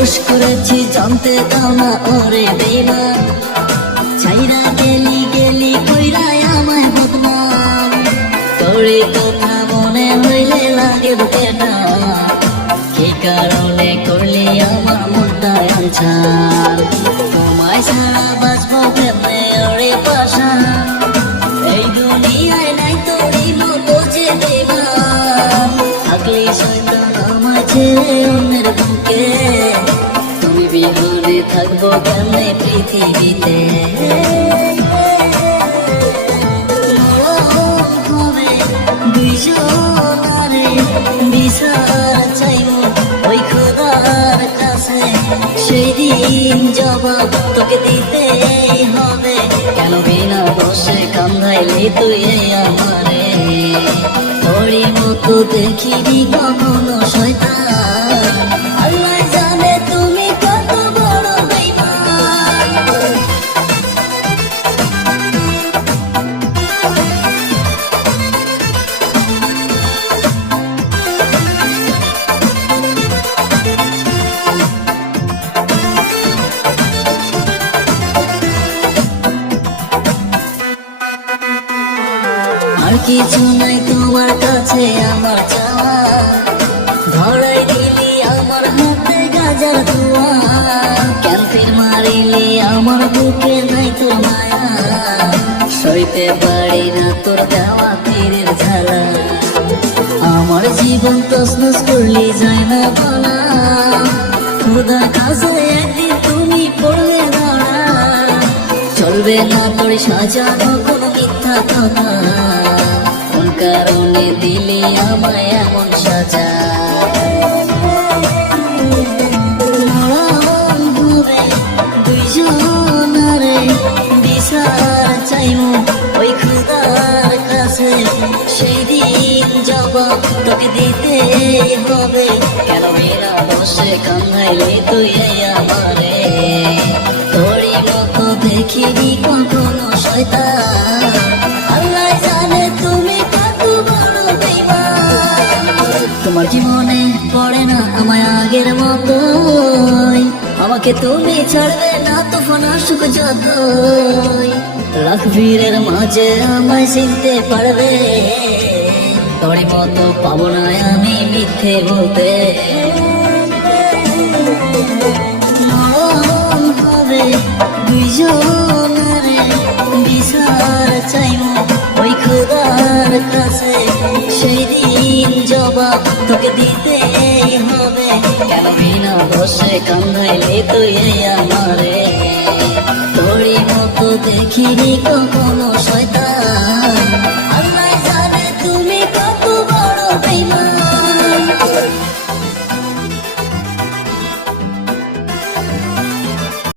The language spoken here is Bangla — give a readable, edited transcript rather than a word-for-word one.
দোষ করেছি জানতে দাও না ওরে বেঈমান, ছাইরা গেলি গেলি কইরাই আমায় বদনাম। তোরে কথা মনে হইলে লাগে বুকে টান, কি কারণে করলি আমার মনটা আনছান। তোমায় ছাড়া বাঁচবো কেমনে ওরে পাশান, এই দুনিয়ায় নাই তোরই মতো যে বেঈমান। থাকলি শয়তান আমায় ছেড়ে অন্যের বুকে, তুমি বিহনে থাকবো কেমনে পৃথিবীতে। দুইজনারে বিচার চাইবো ওই খোদার কাছে, সেই দিন জবাব তোকে দিতে হবে। কেন বিনা দোষে কান্দাইলি তুই আমারে, তোরই মতো দেখিনি কখনো শয়তান। আল্লাহ জানে তুমি কত বড় বেঈমান। আর কিছু নাই তোমার কাছে আমার চাওয়া, ধরাই দিলি আমার হাতে গাজার ধোয়া। ক্যান্সের মারিলি আমার বুকে নাই তোর মায়া, সইতে পারি না তোর দেওয়া তীরের ঝালা। আমার জীবন তছনছ করলি যায় না বলা, খোদা কাছে একদিন তুমি পড়বে ধরা। চলবে না তোর সাজানো কোনো মিথ্যা কথা, কোন কারণে দিলি আমায় এমন সাজা। দুইজনারে বিচার চাইবো ওই খোদার কাছে, সেই দিন জবাব তোকে দিতে হবে। কেন বিনা দোষে কান্দাইলি তুই আমারে, তোরই মতো দেখিনি কখনো শয়তান। আল্লাহ জানে তুমি কত বড় বেঈমান। তোমার কি মনে পড়ে না আমায় আগের মতোই, আমাকে তুমি ছাড়বে না তুফান আসুক যতই। লাখ ভিড়ের মাঝে আমায় চিনতে পারবে, তোরই মতো পাবো না আমি মিথ্যে বলতে। মরণ হবে দুইজনারে বিচার চাইবো ওই খোদার কাছে, সেই দিন জবাব তোকে দিতে হবে। কেন বিনা দোষে কান্দাইলি তুই আমারে, তোরই মতো দেখিনি কখনো শয়তান।